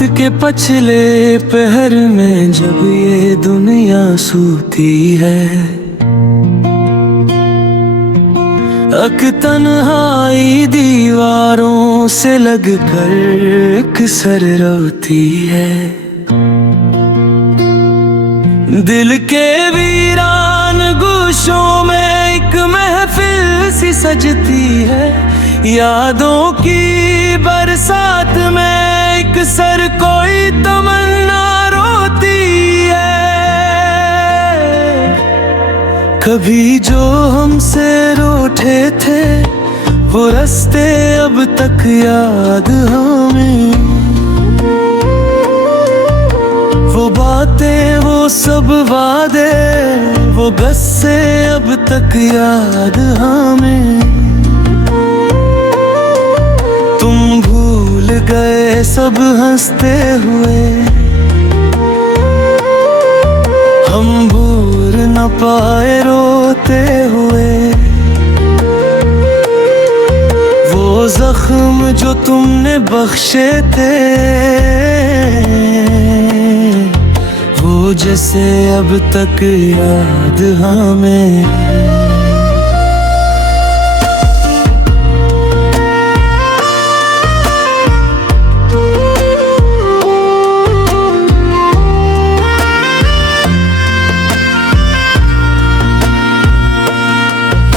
के पछले पहर में जब ये दुनिया सूती है, अक तन्हाई दीवारों से लगकर अक्सर रोती है। दिल के वीरान गोशों में एक महफिल सी सजती है, यादों की बरसात में एक सर कोई तमन्ना रोती है। कभी जो हमसे रूठे थे वो रास्ते अब तक याद हमें, वो बातें वो सब वादे वो बस से अब तक याद हमें। तुम भूल गए सब हंसते हुए, हम भूल न पाए रोते हुए। वो जख्म जो तुमने बख्शे थे वो जैसे अब तक याद हमें।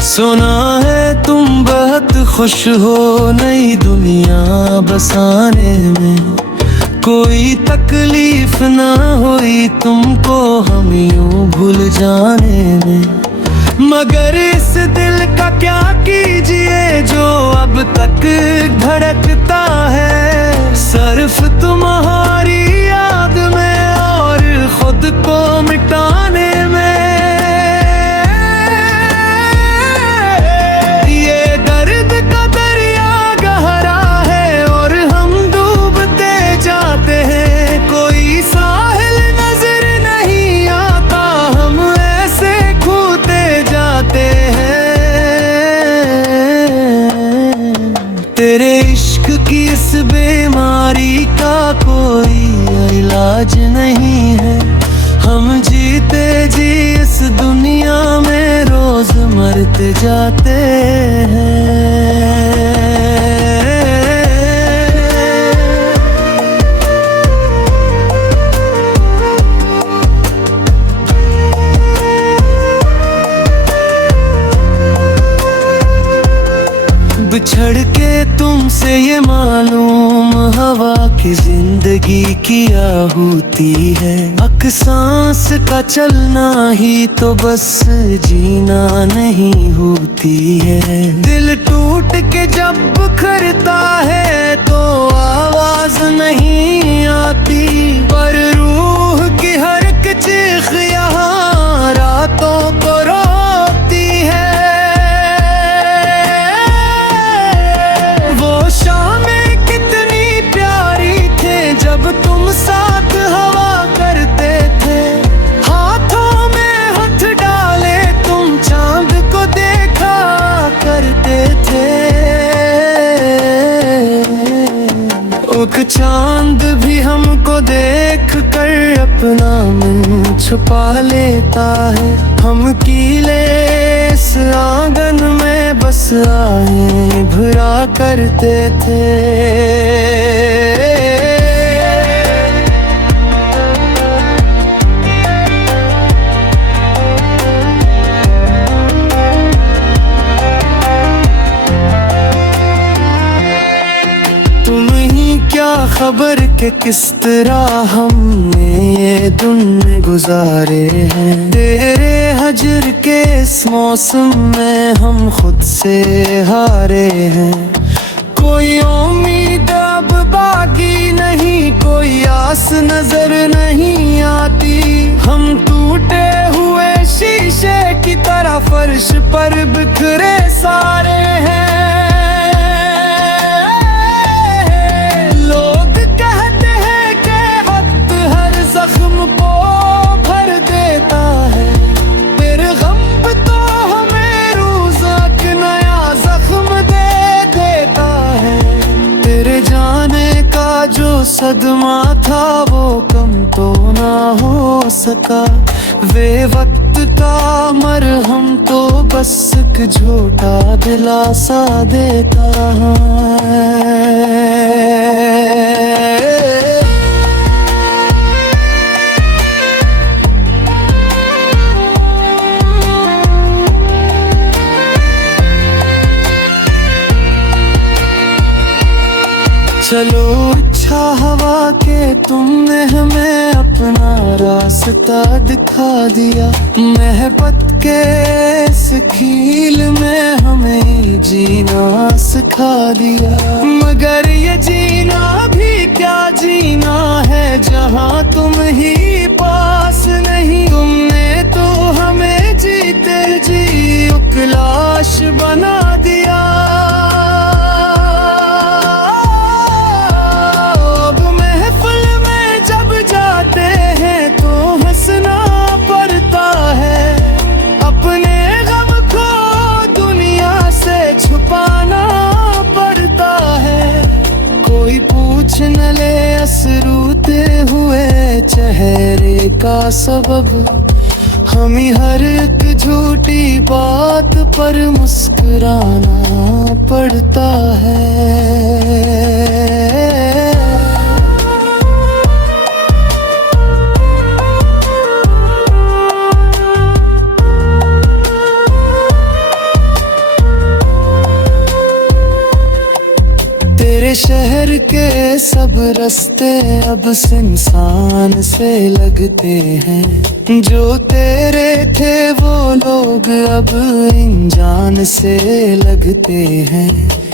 सुना है तुम बहुत खुश हो नई दुनिया बसाने में, कोई तकलीफ ना हुई तुमको हम यूं भूल जाने में। मगर इस दिल का क्या कीजिए जो अब तक धड़कता है, सिर्फ तुम्हारी याद में और खुद को मिटाने में। तेरे इश्क की इस बीमारी का कोई इलाज नहीं है, हम जीते जी इस दुनिया में रोज मरते जाते हैं। बिछड़ के तुमसे ये मालूम हवा की जिंदगी किया होती है, अक सांस का चलना ही तो बस जीना नहीं होती है। दिल टूट के जब बिखरता है तो आवाज नहीं आती, पर रूह की हर एक चीख यहाँ रातों को रोती है। जब तुम साथ हवा करते थे, हाथों में हाथ डाले तुम चांद को देखा करते थे। एक चांद भी हमको देख कर अपना मुंह छुपा लेता है, हम कीले इस आंगन में बस आए भरा करते थे। खबर के किस तरह हमने ये दिन गुजारे हैं, तेरे हजर के इस मौसम में हम खुद से हारे हैं। कोई उम्मीद अब बाकी नहीं, कोई आस नजर नहीं आती, हम टूटे हुए शीशे की तरह फर्श पर बिखरे सारे हैं। सदमा था वो कम तो ना हो सका। वे वक्त का मरहम तो बस एक झूठा दिलासा देता है। चलो अच्छा हवा के तुमने हमें अपना रास्ता दिखा दिया। मोहब्बत के इस खील में हमें जीना सिखा दिया। मगर ये जीना भी क्या जीना है जहाँ तुम ही पास नहीं। तुमने तो हमें जीते जी एक लाश बना दिया। न ले असरूते हुए चेहरे का सबब। हम ही हर एक झूठी बात पर मुस्कुराना पड़ता है। तेरे शहर के सब रास्ते अब इंसान से लगते हैं। जो तेरे थे वो लोग अब इंजान से लगते हैं।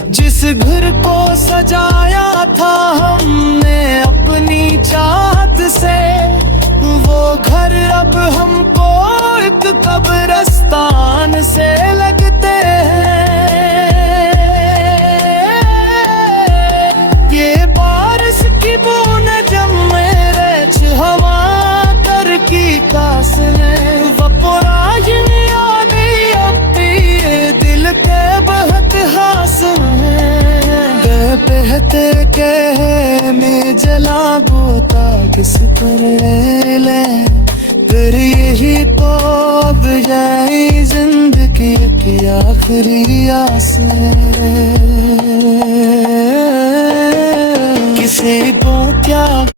जिस घर को सजाया था हमने अपनी चाहत से, वो घर अब हमको एक कब्रिस्तान से लगते हैं। तेरे कहे में जला गोता किस पर ले। फिर यही तो अब जाए जिंदगी की आखिरी आस है। किसी को क्या